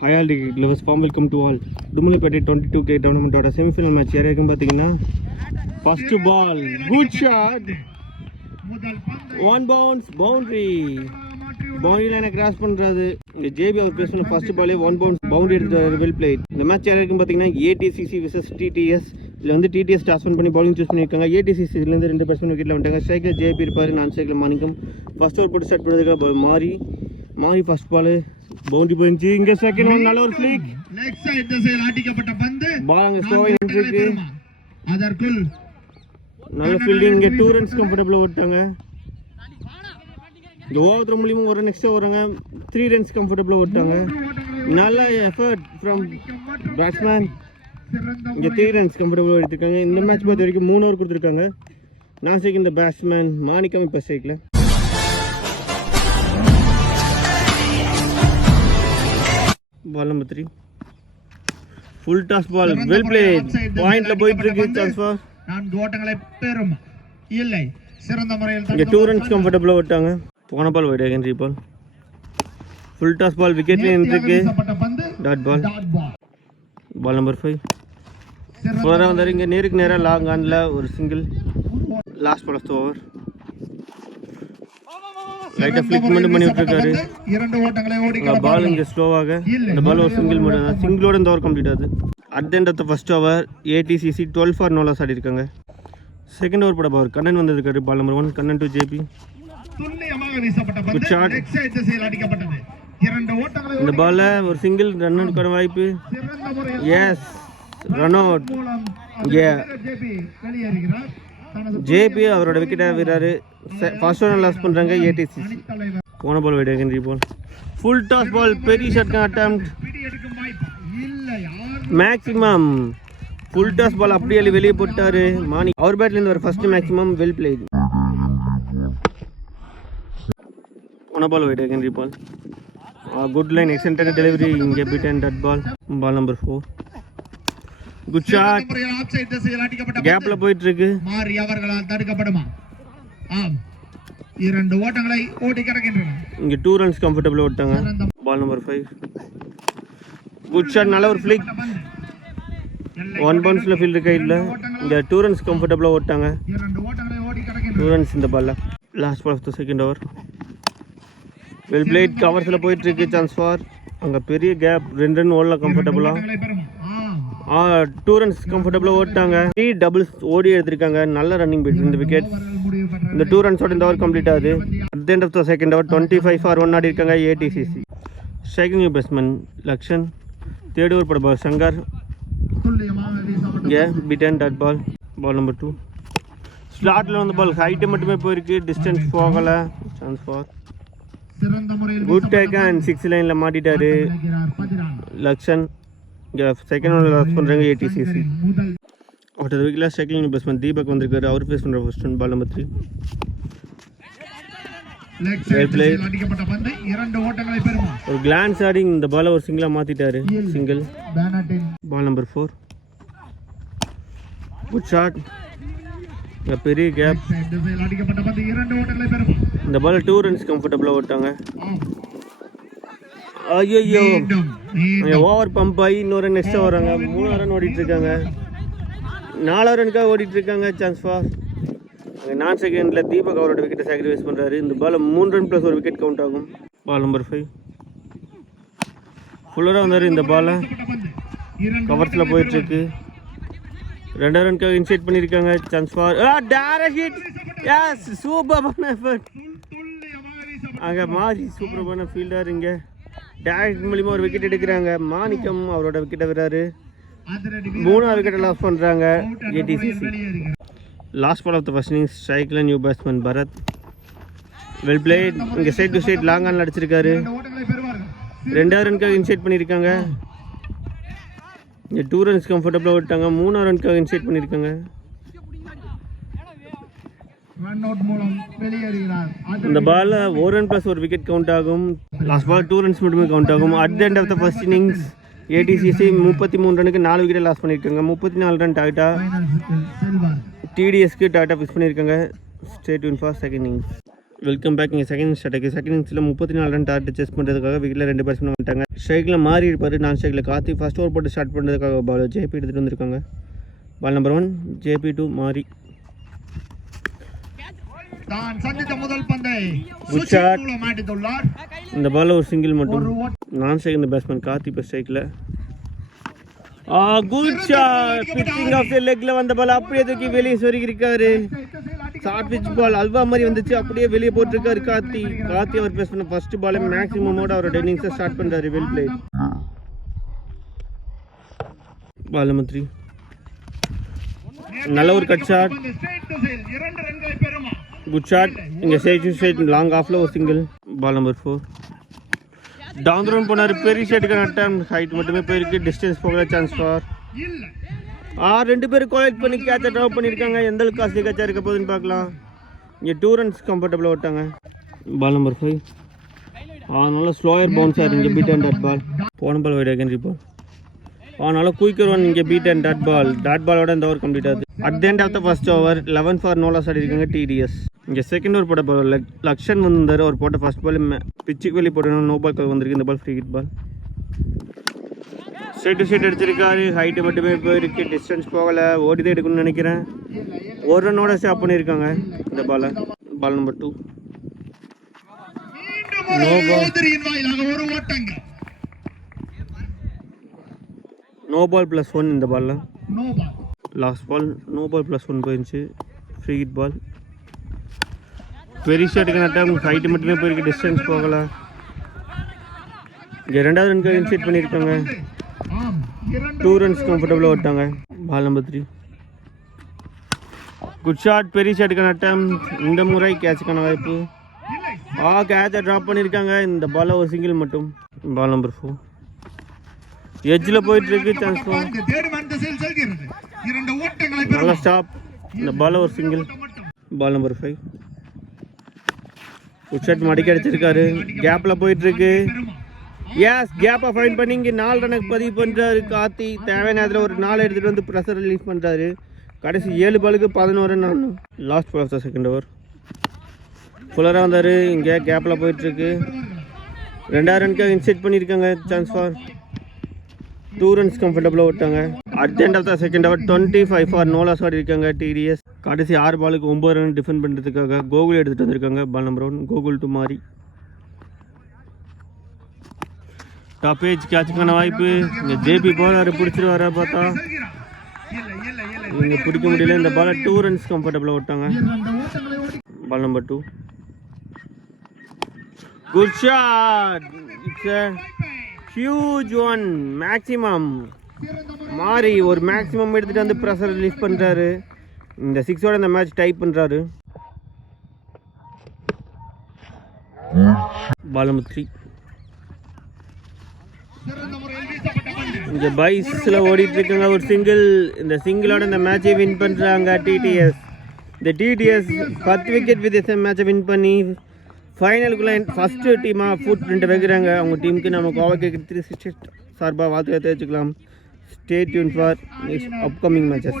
Hi all lovers, warm welcome to all. Dumulapeti 22K tournament oda semi-final match yarekum pathina. First ball, good shot. One bounce, boundary. Boundary line cross பண்றாரு. இந்த JB அவர் face பண்ண first ball one bounce boundary எடுத்து well played. இந்த match யாரெக்கும் பாத்தீங்கன்னா ATCC vs TTS. இதுல வந்து TTS toss பண்ணி bowling choose பண்ணிருக்காங்க. ATCC ல இருந்து ரெண்டு பேட்ஸ்மேன் விக்கெட்ல வந்துட்டாங்க. ஸ்ட்ரைக்கர் JB இருப்பாரு, நான் ஸ்ட்ரைக்கர் மாணிக்கம். ஃபர்ஸ்ட் ஓவர் போட்டு ஸ்டார்ட் பண்ணதுக்கு மாரி ஃபர்ஸ்ட் பால் பவுண்டரி போயிடுச்சு. இங்க செகண்ட் ஒன் நல்ல ஒரு ஃபிளிக் லெக் சைடு திசையில் ஆட்டிக்கப்பட்ட பந்து பால் அங்க ஸ்லோவா நின்னுருக்கு. அதற்குள் நல்ல ஃபீல்டிங். இங்க 2 ரன்ஸ் கம்ஃபர்ட்டபிளா ஓட்டாங்க. இங்க ஓவர் மூலியமா ஒரு ரன் எக்ஸ்ட்ரா வராங்க. 3 ரன்ஸ் கம்ஃபர்ட்டபிளா ஓட்டாங்க. நல்ல எஃபர்ட் ஃப்ரம் பேட்ஸ்மேன். இங்க 3 ரன்ஸ் கம்ஃபர்ட்டபிளா எடுத்துட்டாங்க. இந்த மேட்ச் பொறுத்த வரைக்கும் 3 ஓவர் கொடுத்திருக்காங்க. நான் சேக் இந்த பேட்ஸ்மேன் மாணிக்கம் இப்ப சேக்ல ball number 3 full toss ball well played point la போயிட்டு இருக்கு. சான்ஸ் ஃபார் 4 ஓட்டங்களை பெறும் இல்லை சிறந்த முறையில் இங்க 2 runs கம்ஃபர்ட்டபிளா ஓட்டாங்க. போன ball wide again reball full toss ball wicket ல இருக்கு. டாட் பால் ball number 5 ஃபோரா வந்தாரு. இங்க நேருக்கு நேரா லாங் ஆன்ல ஒரு single last ball of the over லைட்டா ஃபிளிக் பண்ணி விட்டுருக்காரு. 2 ஓட்டங்களை ஓடிக்கலாம். பால் இங்க ஸ்லோவாக இந்த பால் ஒரு சிங்கிள் மட்டும் தான். சிங்கிளோட இந்த ஓவர் கம்ப்ளீட் ஆகுது. At the end of the first over ATCC 12 for no loss ஆடி இருக்காங்க. செகண்ட் ஓவர் போட பவர் கண்ணன் வந்திருக்காரு. Ball number 1 Kannan to JP துல்லியமாக வீசப்பட்ட பந்து லெக் சைடு திசையில் அடிக்கப்பட்டது. 2 ஓட்டங்களை இந்த பால்ல ஒரு சிங்கிள் ரன் அவுட்கான வாய்ப்பு. S run out. JP அவரோட விக்கெட்டை வீராரு. ஃபர்ஸ்ட் ஓவர் லாஸ் பண்றாங்க ATCC. போன ball wide again reball full toss ball பெரிய shot attempt maximum full toss ball அப்படியே வெளியே போட்டாரு மாணி. அவர் பேட்ல இருந்து ஒரு ஃபர்ஸ்ட் மேக்ஸிமம் வெல் பிளேட். போன ball wide again reball good line extended delivery. இங்கே bit and dot ball ball number 4 good shot கேப்ல போயிட்டு இருக்கு. மாரி அவர்களால் தடுக்கப்படுமா? ஆம் 2 ஓட்டங்களை ஓடி கடக்கின்றன. இங்க 2 ரன்ஸ் கம்ஃபர்ட்டபிளா ஓட்டாங்க. பால் நம்பர் 5 குட் ஷாட் நல்ல ஒரு ஃபிளிக். 1 பவுன்ஸ்ல ஃபீல்ட் கையில இங்க 2 ரன்ஸ் கம்ஃபர்ட்டபிளா ஓட்டாங்க. 2 ஓட்டங்களை ஓடி கடக்கின்றன. 2 ரன்ஸ் இந்த பால்ல. Last ball of the second over well played கவர்ஸ்ல போயிட்டு இருக்கு. சான்ஸ் ஃபார் அங்க பெரிய கேப் 2 ரன் ஓடல கம்ஃபர்ட்டபிளா. 2 ரன்ஸ் கம்ஃபர்ட்டபிளா ஓட்டாங்க. 3 டபுள்ஸ் ஓடி எடுத்திருக்காங்க. நல்ல ரன்னிங் பிட் இந்த விக்கெட். இந்த 2 ரன்ஸோட இந்த ஓவர் கம்ப்ளீட் ஆகுது. At the end of the second over 25 for 1 ஆடி இருக்காங்க ATCC. Striking batsman Lakshan. Third over போட ball Shankar bit and dot ball ball number 2 ஸ்லாட்ல வந்த பால் ஹைட் மட்டுமே போயிருக்கு. டிஸ்டன்ஸ் போகல. Chance for good take and 6 லைன்ல மாட்டிட்டாரு லக்ஷன். செகண்ட் ஓவர் லாஸ் பண்றாங்க ATCC. அடுத்த வீக்ல செகண்ட் பேட்ஸ்மேன் தீபக் வந்திருக்காரு. அவர் ஃபேஸ் பண்ற first one ball number 3 leg side அடிக்கப்பட்ட பந்து 2 ஓட்டங்களை பெறுமா. ஒரு கிளான்ஸ் ஆடி இந்த பாலை ஒரு சிங்கிளா மாத்திட்டாரு. Single ball number 4 good shot. பெரிய கேப் அடிக்கப்பட்ட பந்து 2 ஓட்டங்களை பெறுமா. இந்த பால் 2 ரன்ஸ் கம்ஃபர்ட்டபிளா ஓட்டாங்க. ஐயோ ஓவர் பம்ப் ஆகி இன்னொரு ரன் எக்ஸ்ட்ரா வராங்க. 3 ரன் ஓடிட்டு இருக்காங்க. 4 ரனுக்காக ஓடிட்டு இருக்காங்க. சான்ஸ் ஃபார் நான் செகண்ட்ல தீபக் அவரோட விக்கெட்டை சாக்ரிஃபைஸ் பண்றாரு. இந்த பால் 3 ரன் பிளஸ் ஒரு விக்கெட் கவுண்ட் ஆகும். பால் நம்பர் 5 ஃபுல்லரா வந்தாரு. இந்த பால கவர்ஸ்ல போயிட்டு இருக்கு. 2 ரனுக்காக இன்சைட் பண்ணிருக்காங்க. Chance for direct hit. Yes சூப்பரான எஃபர்ட். அங்க மாரி சூப்பரான ஃபீல்டர். இங்க டைரக்ட் மூலமா ஒரு விக்கெட் எடுக்கிறாங்க. மாணிக்கம் அவரோட விக்கெட்டை விடுறாரு. 3 விக்கெட்டை லாஸ் பண்றாங்க ATCC. Last ball of the first innings ஸ்ட்ரைக்ல new batsman Bharat well played. இங்க சைட் டு சைட் லாங் ஆன்ல அடிச்சிருக்காரு. 2 ரனுக்காக இன்சைட் பண்ணிருக்காங்க. இங்க 2 ரன்ஸ் கம்ஃபர்ட்டபிளா ஓட்டாங்க. 3 ரனுக்காக இன்சைட் பண்ணிருக்காங்க. ரன் அவுட் மூலம் வெளியேறுகிறார். இந்த பால்ல 1 ரன் பிளஸ் ஒரு விக்கெட் கவுண்ட் ஆகும். லாஸ்ட் பால் 2 ரன்ஸ் மட்டுமே கவுண்ட் ஆகும். At the end of the first innings ATCC 33 ரனுக்கு 4 விக்கெட் லாஸ் பண்ணிருக்காங்க. 34 ரன் டாட்டா TDSக்கு டாட்டா பிஸ் பண்ணிருக்காங்க. Stay tuned for second innings. Welcome back. இங்கே செகண்ட் ஸ்டார்ட் செகண்ட் இன்னிங்ஸில் 34 ரன் டார்கெட் செஸ் பண்ணுறதுக்காக விக்கெட்டில் 2 பேட்ஸ்மேன் வந்துட்டாங்க. ஸ்ட்ரைக்கில் மாறி இருப்பார், நான் ஸ்ட்ரைக்கில் கார்த்தி. ஃபஸ்ட் ஓவர் போட்டு ஸ்டார்ட் பண்ணுறதுக்காக பால் ஜேபி எடுத்துகிட்டு வந்திருக்காங்க. Ball number 1 JP to Mari. Good shot. இந்த பால் ஒரு சிங்கிள் மட்டும். நான் ஸ்ட்ரைக் இந்த பேட்ஸ்மேன் கார்த்தி இப்போ ஸ்ட்ரைக்கில். Good shot. Pitching off the லெக்ல வந்த பால் அப்படியே தூக்கி வெளியே சொருகிருக்காரு. ஷார்ட் பிச் பால் அல்வா மாதிரி வந்துச்சு, அப்படியே வெளியே போட்டிருக்காரு கார்த்தி. அவர் பேஸ் பண்ண ஃபர்ஸ்ட் பால் மேக்ஸிமமோட அவரோட இன்னிங்ஸை ஸ்டார்ட் பண்ணுறாரு. Well play. பால் நம்பர் 3 நல்ல ஒரு கட் ஷாட். Good shot. இங்கே ஸ்ட்ரைட் லாங் ஆஃப்ல ஒரு single. Ball number 4 down run போனார். பெரிய ஷாட்டுக்கான அட்டம். ஹைட் மட்டுமே போயிருக்கு, டிஸ்டன்ஸ் போகல. சான்ஸ் ஃபார் 2 பேரும் கொலெக்ட் பண்ணி கேட்சை ட்ராப் பண்ணியிருக்காங்க. எந்த அளவுக்கு காஸ்ட்லி கேட்சாக இருக்க போகுதுன்னு பார்க்கலாம். இங்கே 2 runs கம்ஃபர்டபுளாக விட்டாங்க. பால் நம்பர் 5 நல்லா ஸ்லோயர் பவுன்ஸ் ஆகிருக்கு. இங்கே பீட் அண்ட் டாட் பால். போன பால் வைட் அகேன் ரீபால். நல்லா குயிக்கர் ஒன். இங்கே பீட் அண்ட் டாட் பாலோட இந்த ஓவர் கம்ப்ளீட் ஆகுது. At the end of the first over 11 for no loss ஆடிருக்காங்க TDS. இங்கே செகண்ட் ஓவர் போட்ட பால் லக்ஷன் வந்தார். அவர் போட்ட ஃபர்ஸ்ட் பால் பிச்சுக்கு வெளியே போட்டணும். நோ பால் வந்திருக்கு. இந்த ball free hit ball. Straight to straight அடிச்சிருக்காரு. ஹைட்டு மட்டுமே போயிருக்கு, டிஸ்டன்ஸ் போகலை. ஓடி தான் எடுக்கணும்னு நினைக்கிறேன். ஒரு ரன்னோட ஸ்டாப் பண்ணியிருக்காங்க இந்த பாலை. பால் நம்பர் 2 நோ பால் +1 இந்த பாலில். லாஸ்ட் பால் நோ பால் +1 போயிருந்துச்சு. Free hit ball. பெரிய ஷாட்டுக்கான அட்டம். ஹைட்டு மட்டுமே போயிருக்கு, டிஸ்டன்ஸ் போகலை. இங்கே 2வது ரனுக்கு இன்சைட் பண்ணியிருக்காங்க. 2 runs கம்ஃபர்டபுளாக விட்டாங்க. Ball number 3 good shot. பெரிய ஷாட்டுக்கான அட்டம். இந்த முறை கேட்சுக்கான வாய்ப்பு. கேட்சை ட்ராப் பண்ணியிருக்காங்க. இந்த பாலில் ஒரு சிங்கிள் மட்டும். பால் நம்பர் 4 எட்ஜில் போயிட்டு இருக்கு. சான்ஸ் நல்ல ஸ்டாப். இந்த பாலில் ஒரு single. Ball number 5 good shot. மடிக்க அடிச்சிருக்காரு. கேப்பில் போயிட்டு இருக்கு. கேப்பை ஃபைன் பண்ணி இங்கே 4 ரனுக்கு பதிவு பண்ணுறாரு கார்த்தி. தேவையான நேரத்தில் ஒரு 4 எடுத்துகிட்டு வந்து ப்ரெஷர் ரிலீஃப் பண்ணுறாரு. கடைசி 7 பாலுக்கு 11 ரன் ஆகணும். Last ball of the second over ஃபுல்லராக வந்தார். இங்கே கேப்பில் போயிட்டுருக்கு. 2வது ரனுக்காக இன்செட் பண்ணியிருக்காங்க. சான்ஸ் ஃபார் 2 runs கம்ஃபர்டபுளாக விட்டாங்க. At the end of the second over 25 for no loss ஆடிருக்காங்க TDS. கடைசி 6 பாலுக்கு 9 ரன் டிஃபெண்ட் பண்ணுறதுக்காக கோகுல் எடுத்துகிட்டு வந்திருக்காங்க. பால் நம்பர் 1 கோகுல் டு மாறி. டாப் ஏஜ் கேட்சுக்கான வாய்ப்பு. இங்கே JP போலாரு பிடிச்சிட்டு வர பார்த்தா இங்கே பிடிக்க முடியல. இந்த பாலை 2 runs கம்ஃபர்டபுளாக விட்டாங்க. Ball number 2 good shot. It's a huge one. Maximum Mari ஒரு மேக்ஸிமம் எடுத்துகிட்டு வந்து ப்ரெஷர் ரிலீஃப் பண்ணுறாரு. இந்த 6ஓட இந்த மேட்ச் டைப் பண்ணுறாரு. பால் நம்பர் 3 இங்கே பைஸில் ஓடிட்டுருக்காங்க. ஒரு சிங்கிள். இந்த சிங்கிளோட இந்த மேட்சை வின் பண்ணுறாங்க TTS. இந்த TTS 10 விக்கெட் வித்தியாசம் மேட்சை வின் பண்ணி ஃபைனலுக்குள்ளே ஃபஸ்ட்டு டீமாக ஃபுட் பிரிண்ட் வைக்கிறாங்க. அவங்க டீமுக்கு நம்ம கோவா கிரிக்கெட் 360 சார்பாக வாழ்த்து தெரிவிச்சுக்கலாம். Stay tuned for next upcoming matches.